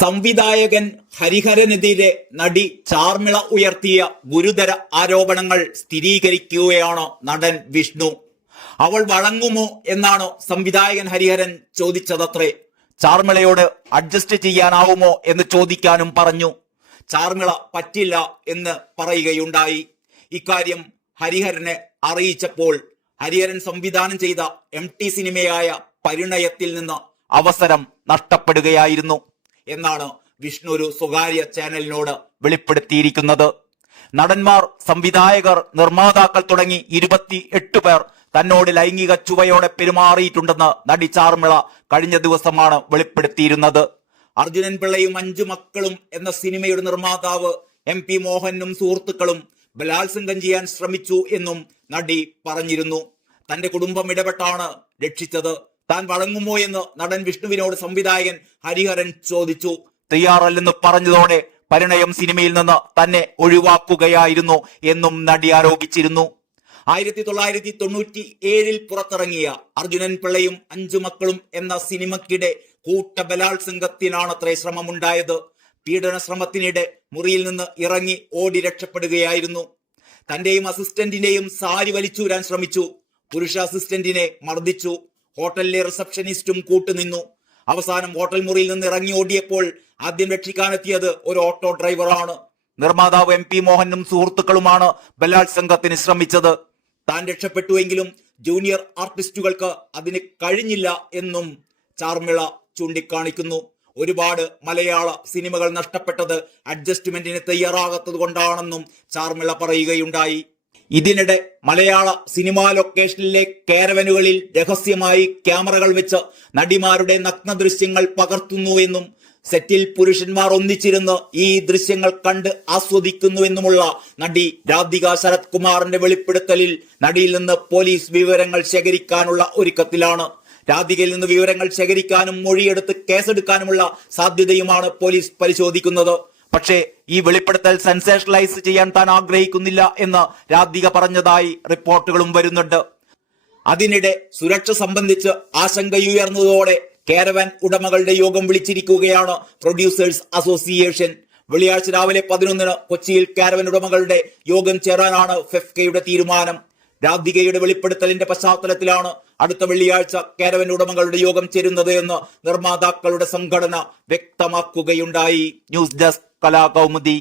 സംവിധായകൻ ഹരിഹരനെതിരെ നടി ചാർമിള ഉയർത്തിയ ഗുരുതര ആരോപണങ്ങൾ സ്ഥിരീകരിക്കുകയാണ് നടൻ വിഷ്ണു. അവൾ വഴങ്ങുമോ എന്നാണ് സംവിധായകൻ ഹരിഹരൻ ചോദിച്ചതത്രേ. ചാർമിളയോട് അഡ്ജസ്റ്റ് ചെയ്യാനാവുമോ എന്ന് ചോദിക്കാനും പറഞ്ഞു. ചാർമിള പറ്റില്ല എന്ന് പറയുകയുണ്ടായി. ഇക്കാര്യം ഹരിഹരനെ അറിയിച്ചപ്പോൾ ഹരിഹരൻ സംവിധാനം ചെയ്ത MT സിനിമയായ പരിണയത്തിൽ നിന്ന് അവസരം നഷ്ടപ്പെടുകയായിരുന്നു എന്നാണ് വിഷ്ണു ഒരു സ്വകാര്യ ചാനലിനോട് വെളിപ്പെടുത്തിയിരിക്കുന്നത്. നടന്മാർ, സംവിധായകർ, നിർമ്മാതാക്കൾ തുടങ്ങി 28 പേർ തന്നോട് ലൈംഗിക ചുവയോടെ പെരുമാറിയിട്ടുണ്ടെന്ന് നടി ചാർമിള കഴിഞ്ഞ ദിവസമാണ് വെളിപ്പെടുത്തിയിരുന്നത്. അർജുനൻ പിള്ളയും 5 മക്കളും എന്ന സിനിമയുടെ നിർമ്മാതാവ് MP മോഹനും സുഹൃത്തുക്കളും ബലാത്സംഗം ചെയ്യാൻ ശ്രമിച്ചു എന്നും നടി പറഞ്ഞിരുന്നു. തന്റെ കുടുംബം ഇടപെട്ടാണ് രക്ഷിച്ചത്. താൻ വഴങ്ങുമോ എന്ന് നടൻ വിഷ്ണുവിനോട് സംവിധായകൻ ഹരിഹരൻ ചോദിച്ചു. തയ്യാറല്ലെന്ന് പറഞ്ഞതോടെ പരിണയം സിനിമയിൽ നിന്ന് തന്നെ ഒഴിവാക്കുകയായിരുന്നു എന്നും നടി ആരോപിച്ചിരുന്നു. 1997 പുറത്തിറങ്ങിയ അർജുനൻ പിള്ളയും 5 മക്കളും എന്ന സിനിമയ്ക്കിടെ കൂട്ട ബലാത്സംഗത്തിനാണത്രേ ശ്രമമുണ്ടായത്. പീഡന ശ്രമത്തിനിടെ മുറിയിൽ നിന്ന് ഇറങ്ങി ഓടി രക്ഷപ്പെടുകയായിരുന്നു. തന്റെയും അസിസ്റ്റന്റിന്റെയും സാരി വലിച്ചൂരാൻ ശ്രമിച്ചു. പുരുഷ അസിസ്റ്റന്റിനെ മർദ്ദിച്ചു. ഹോട്ടലിലെ റിസപ്ഷനിസ്റ്റും കൂട്ടുനിന്നു. അവസാനം ഹോട്ടൽ മുറിയിൽ നിന്ന് ഇറങ്ങി ഓടിയപ്പോൾ ആദ്യം രക്ഷിക്കാനെത്തിയത് ഒരു ഓട്ടോ ഡ്രൈവറാണ്. നിർമ്മാതാവ് MP മോഹനും സുഹൃത്തുക്കളുമാണ് ബലാത്സംഗത്തിന് ശ്രമിച്ചത്. താൻ രക്ഷപ്പെട്ടുവെങ്കിലും ജൂനിയർ ആർട്ടിസ്റ്റുകൾക്ക് അതിന് കഴിഞ്ഞില്ല എന്നും ചാർമിള ചൂണ്ടിക്കാണിക്കുന്നു. ഒരുപാട് മലയാള സിനിമകൾ നഷ്ടപ്പെട്ടത് അഡ്ജസ്റ്റ്മെന്റിന് തയ്യാറാകാത്തത് കൊണ്ടാണെന്നും ചാർമിള പറയുകയുണ്ടായി. ഇതിനിടെ മലയാള സിനിമാ ലൊക്കേഷനിലെ കാരവനുകളിൽ രഹസ്യമായി ക്യാമറകൾ വെച്ച് നടിമാരുടെ നഗ്ന ദൃശ്യങ്ങൾ പകർത്തുന്നുവെന്നും സെറ്റിൽ പുരുഷന്മാർ ഒന്നിച്ചിരുന്ന് ഈ ദൃശ്യങ്ങൾ കണ്ട് ആസ്വദിക്കുന്നുവെന്നുമുള്ള നടി രാധിക ശരത് കുമാറിന്റെ വെളിപ്പെടുത്തലിൽ നടിയിൽ നിന്ന് പോലീസ് വിവരങ്ങൾ ശേഖരിക്കാനുള്ള ഒരുക്കത്തിലാണ്. രാധികയിൽ നിന്ന് വിവരങ്ങൾ ശേഖരിക്കാനും മൊഴിയെടുത്ത് കേസെടുക്കാനുമുള്ള സാധ്യതയുമാണ് പോലീസ് പരിശോധിക്കുന്നത്. പക്ഷേ ഈ വെളിപ്പെടുത്തൽ സെൻസേഷണലൈസ് ചെയ്യാൻ താൻ ആഗ്രഹിക്കുന്നില്ല എന്ന് രാധിക പറഞ്ഞതായി റിപ്പോർട്ടുകളും വരുന്നുണ്ട്. അതിനിടെ സുരക്ഷ സംബന്ധിച്ച് ആശങ്കയുയർന്നതോടെ കാരവാൻ ഉടമകളുടെ യോഗം വിളിച്ചിരിക്കുകയാണ് പ്രൊഡ്യൂസേഴ്സ് അസോസിയേഷൻ. വെള്ളിയാഴ്ച രാവിലെ 11 കൊച്ചിയിൽ കാരവാൻ ഉടമകളുടെ യോഗം ചേരാനാണ് ഫെഫ്കയുടെ തീരുമാനം. രാധികയുടെ വെളിപ്പെടുത്തലിന്റെ പശ്ചാത്തലത്തിലാണ് അടുത്ത വെള്ളിയാഴ്ച കാരവാൻ ഉടമകളുടെ യോഗം ചേരുന്നത് എന്ന് നിർമ്മാതാക്കളുടെ സംഘടന വ്യക്തമാക്കുകയുണ്ടായി. News desk Kalakaumudi.